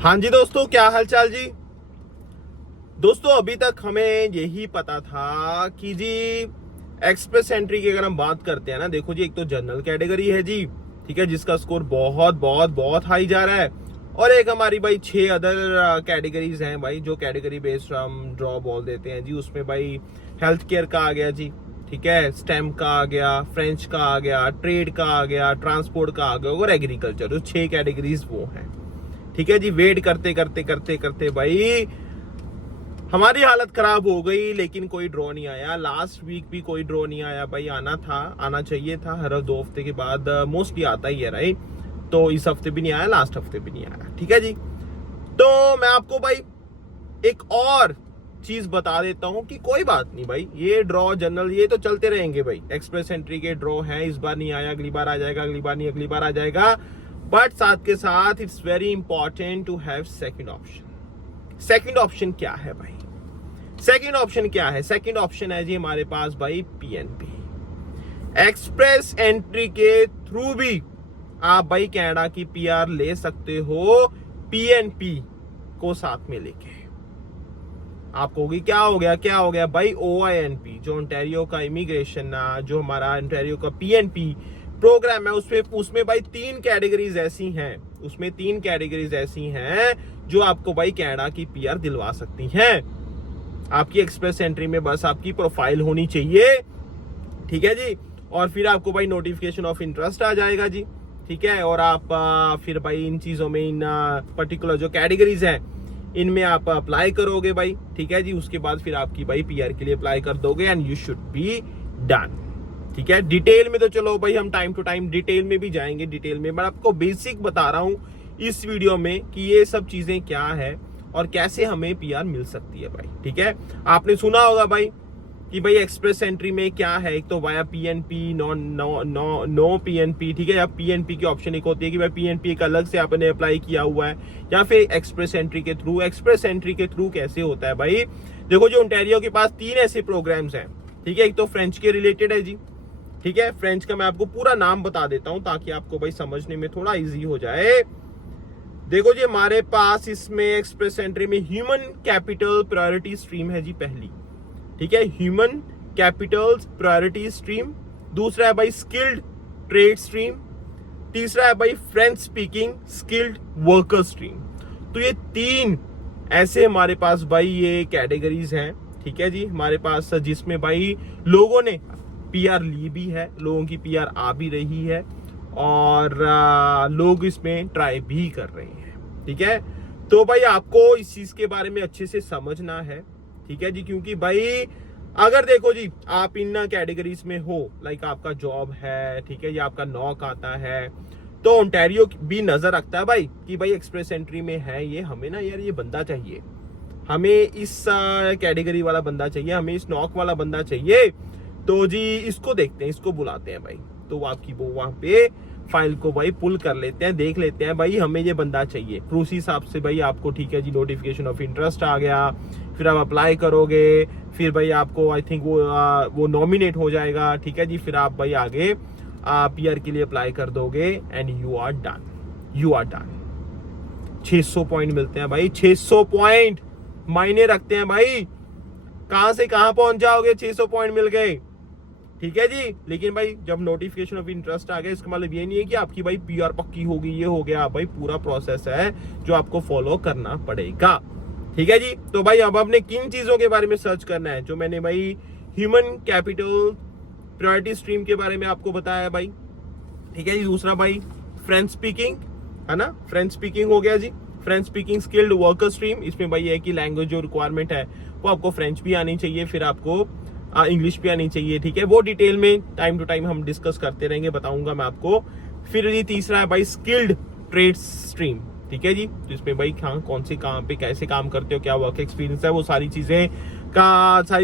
हाँ जी दोस्तों, क्या हाल चाल जी। दोस्तों अभी तक हमें यही पता था कि जी एक्सप्रेस एंट्री की अगर हम बात करते हैं ना, देखो जी, एक तो जनरल कैटेगरी है जी, ठीक है, जिसका स्कोर बहुत बहुत बहुत हाई जा रहा है। और एक हमारी भाई 6 अदर कैटेगरीज हैं भाई, जो कैटेगरी बेस्ड हम ड्रॉ बॉल देते हैं जी। उसमें भाई हेल्थ केयर का आ गया जी, ठीक है, स्टेम का आ गया, फ्रेंच का आ गया, ट्रेड का आ गया, ट्रांसपोर्ट का आ गया और एग्रीकल्चर, जो 6 कैटेगरीज वो हैं। ठीक है जी, वेट करते करते करते करते भाई हमारी हालत खराब हो गई, लेकिन कोई ड्रॉ नहीं आया। लास्ट वीक भी कोई ड्रॉ नहीं आया भाई। आना था, आना चाहिए था, हर 2 हफ्ते के बाद मोस्टली आता ही है, राइट। तो इस हफ्ते भी नहीं आया, लास्ट हफ्ते भी नहीं आया, ठीक है जी। तो मैं आपको भाई एक और चीज बता देता हूं कि कोई बात नहीं भाई, ये ड्रॉ जनरल ये तो चलते रहेंगे भाई। एक्सप्रेस एंट्री के ड्रॉ है, इस बार नहीं आया, अगली बार आ जाएगा, अगली बार नहीं, अगली बार आ जाएगा। बट साथ के साथ it's very important to have second option. Second option क्या है भाई? सेकंड ऑप्शन क्या है? सेकंड ऑप्शन है जी हमारे पास भाई पीएनपी। एक्सप्रेस एंट्री के थ्रू भी आप भाई कनाडा की पीआर ले सकते हो, पीएनपी को साथ में लेके। आप कहोगे क्या हो गया, क्या हो गया भाई? ओआईएनपी जो ओंटारियो का इमिग्रेशन, जो हमारा ओंटारियो का पीएनपी प्रोग्राम है, उसमें भाई 3 कैटेगरीज ऐसी हैं, उसमें 3 कैटेगरीज ऐसी हैं जो आपको भाई कनाडा की पीआर दिलवा सकती हैं। आपकी एक्सप्रेस एंट्री में बस आपकी प्रोफाइल होनी चाहिए, ठीक है जी। और फिर आपको भाई नोटिफिकेशन ऑफ इंटरेस्ट आ जाएगा जी, ठीक है। और आप फिर भाई इन चीजों में, इन पर्टिकुलर जो कैटेगरीज हैं, इनमें आप अप्लाई करोगे भाई, ठीक है जी। उसके बाद फिर आपकी भाई पीआर के लिए अप्लाई कर दोगे and you should be done, ठीक है। डिटेल में तो चलो भाई हम टाइम टू टाइम डिटेल में भी जाएंगे, डिटेल में। मैं आपको बेसिक बता रहा हूं इस वीडियो में कि ये सब चीजें क्या है और कैसे हमें पीआर मिल सकती है भाई, ठीक है। आपने सुना होगा भाई कि भाई एक्सप्रेस एंट्री में क्या है, एक तो वाया पीएनपी, नो पीएनपी, ठीक है। या पीएनपी की ऑप्शन एक होती है कि भाई पीएनपी एक अलग से आपने अप्लाई किया हुआ है, या फिर एक्सप्रेस एंट्री के थ्रू। एक्सप्रेस एंट्री के थ्रू कैसे होता है भाई? देखो, जो ओंटारियो के पास 3 ऐसे प्रोग्राम्स हैं, ठीक है। एक तो फ्रेंच के रिलेटेड है जी, ठीक है। फ्रेंच का मैं आपको पूरा नाम बता देता हूं ताकि आपको भाई समझने में थोड़ा इजी हो जाए। देखो जी, हमारे पास इसमें एक्सप्रेस एंट्री में ह्यूमन कैपिटल प्रायोरिटी स्ट्रीम है जी, पहली, ठीक है, ह्यूमन कैपिटल प्रायोरिटी स्ट्रीम। दूसरा है भाई स्किल्ड ट्रेड स्ट्रीम। तीसरा है भाई French speaking skilled worker stream. तो ये 3 ऐसे हमारे पास भाई ये कैटेगरीज हैं, ठीक है जी, हमारे पास, जिसमें भाई लोगों ने पीआर ली भी है, लोगों की पीआर आ भी रही है और लोग इसमें ट्राई भी कर रहे हैं, ठीक है। तो भाई आपको इस चीज के बारे में अच्छे से समझना है, ठीक है जी। क्योंकि भाई अगर देखो जी, आप इन कैटेगरीज में हो, लाइक आपका जॉब है, ठीक है, या आपका नॉक आता है, तो ओंटारियो भी नजर रखता है भाई कि भाई एक्सप्रेस एंट्री में है ये, हमें ना यार ये बंदा चाहिए, हमें इस कैटेगरी वाला बंदा चाहिए, हमें इस नॉक वाला बंदा चाहिए। तो जी इसको देखते हैं, इसको बुलाते हैं भाई। तो वो आपकी वो वहां पे फाइल को भाई पुल कर लेते हैं, देख लेते हैं भाई हमें ये बंदा चाहिए। फिर उसी हिसाब से भाई आपको, ठीक है जी, नोटिफिकेशन ऑफ इंटरेस्ट आ गया, फिर आप अप्लाई करोगे, फिर भाई आपको आई थिंक वो नॉमिनेट हो जाएगा, ठीक है जी। फिर आप भाई आगे पीआर के लिए अप्लाई कर दोगे and you are done, you are done. 600 point मिलते हैं भाई, 600 पॉइंट मायने रखते हैं भाई। कहां से कहां पहुंच जाओगे, 600 पॉइंट मिल गए, ठीक है जी। लेकिन भाई जब नोटिफिकेशन ऑफ इंटरेस्ट आ गया, इसका मतलब ये नहीं है कि आपकी भाई पीआर पक्की होगी, ये हो गया भाई। पूरा प्रोसेस है जो आपको फॉलो करना पड़ेगा, ठीक है जी। तो भाई अब आपने किन चीजों के बारे में सर्च करना है, जो मैंने भाई ह्यूमन कैपिटल प्रायोरिटी स्ट्रीम के बारे में आपको बताया भाई, ठीक है जी। दूसरा भाई फ्रेंच स्पीकिंग है ना, फ्रेंच स्पीकिंग हो गया जी। French speaking skilled worker stream, इसमें भाई ये है कि लैंग्वेज जो रिक्वायरमेंट है वो आपको फ्रेंच भी आनी चाहिए, फिर आपको इंग्लिश भी आनी चाहिए, ठीक है। वो डिटेल में टाइम टू टाइम हम डिस्कस करते रहेंगे, बताऊंगा मैं आपको। फिर ये तीसरा है भाई स्किल्ड ट्रेड स्ट्रीम, ठीक है जी, जिसमें भाई कौन से काम पे कैसे काम करते हो, क्या वर्क एक्सपीरियंस है, वो सारी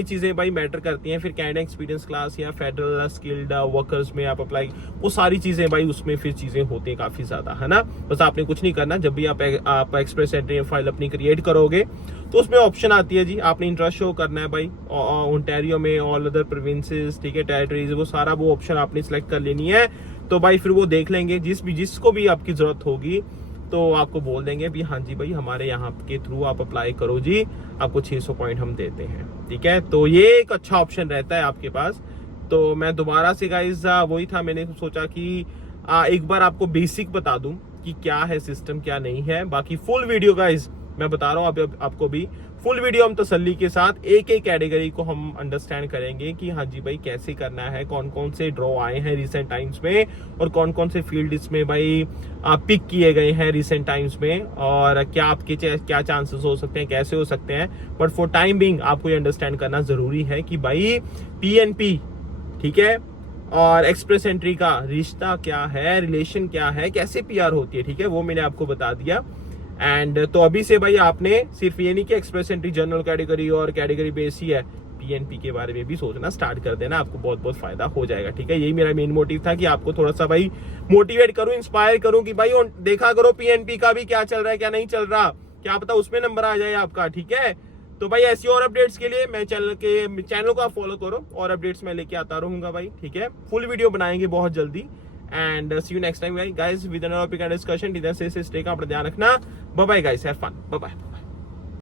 चीजें भाई मैटर करती हैं। फिर कैनेडा एक्सपीरियंस क्लास या फेडरल स्किल्ड वर्कर्स में आप अप्लाई, वो सारी चीजें भाई उसमें फिर चीजें होती हैं काफी ज्यादा, है ना। बस आपने कुछ नहीं करना, जब भी आप एक्सप्रेस एंट्री फाइल अपनी क्रिएट करोगे तो उसमें ऑप्शन आती है जी, आपने इंटरेस्ट शो करना है भाई ओंटारियो में, ऑल अदर प्रोविंसेस, ठीक है, टेरिटरीज, वो सारा वो ऑप्शन आपने सिलेक्ट कर लेनी है। तो भाई फिर वो देख लेंगे, जिसको भी आपकी जरूरत होगी तो आपको बोल देंगे भी हाँ जी भाई हमारे यहाँ के थ्रू आप अप्लाई करो जी, आपको 600 पॉइंट हम देते हैं। ठीक है, तो ये एक अच्छा ऑप्शन रहता है आपके पास। तो मैं दोबारा से गाइज वही था, मैंने सोचा कि एक बार आपको बेसिक बता दूं कि क्या है सिस्टम क्या नहीं है। बाकी फुल वीडियो गाइज मैं बता रहा हूँ आपको भी फुल वीडियो हम तसल्ली के साथ एक एक कैटेगरी को हम अंडरस्टैंड करेंगे कि हाँ जी भाई कैसे करना है, कौन कौन से ड्रॉ आए हैं रिसेंट टाइम्स में और कौन कौन से फील्ड इसमें भाई पिक किए गए हैं रिसेंट टाइम्स में, और क्या आपके क्या चांसेस हो सकते हैं, कैसे हो सकते हैं। बट फॉर टाइम बिंग आपको ये अंडरस्टैंड करना जरूरी है कि भाई PNP, ठीक है, और एक्सप्रेस एंट्री का रिश्ता क्या है, रिलेशन क्या है, कैसे PR होती है, ठीक है, वो मैंने आपको बता दिया। एंड तो अभी से भाई आपने सिर्फ ये नहीं कि एक्सप्रेस एंट्री जनरल कैटेगरी और कैटेगरी बेस ही है, PNP के बारे में भी सोचना स्टार्ट कर देना, आपको बहुत बहुत फायदा हो जाएगा। ठीक है, यही मेरा मेन मोटिव था कि आपको थोड़ा सा भाई मोटिवेट करूं, इंस्पायर करूं कि भाई देखा करो PNP का भी क्या चल रहा है क्या नहीं चल रहा, क्या पता उसमें नंबर आ जाए आपका। ठीक है, तो भाई ऐसी और अपडेट्स के लिए मैं चैनल को आप फॉलो करो और अपडेट्स मैं लेके आता रहूंगा भाई। ठीक है, फुल वीडियो बनाएंगे बहुत जल्दी। And see you next time guys with another topic and discussion. इधर से स्टे का अपना ध्यान रखना। Bye bye guys, have fun, bye bye.